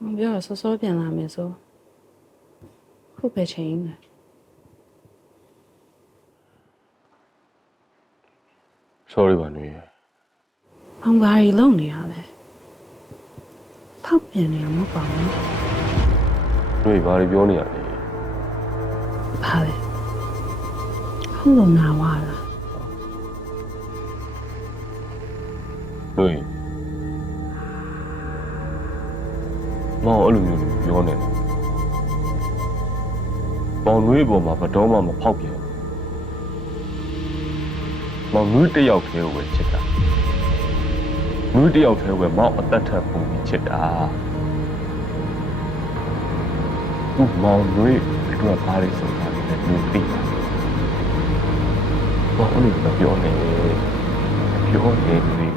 ပြောစောစောပြန်လာမယ်ဆိုခုပဲချိန်နေ sorry ပါနွေ ။အောင်ဘာကြီးလုံနေရလဲ။ဖောက်ပြန်နေမှာမဟုတ်ပါဘူး နွေဘာတွေပြောနေရလဲ ။ဘာလဲ။ဟုတ်လို့နာဝါလား နွေမောင်အဲ့လိုမျိုးပြောနေတယ်မောင်နွေပေါ်မှာဘတော်မှမဖောက်ပြန်မောင်နွေတစ်ယောက်တည်းကိုပဲချစ်တာနွေတစ်ယောက်တည်းကိုပဲမောင်အသက်ထပ်ပုံပြီးချစ်တာသူမောင်နွေအတွက်ဘာတွေဆိုတာလဲနွေသိတာမောင်အဲ့လိုပြောနေနွေ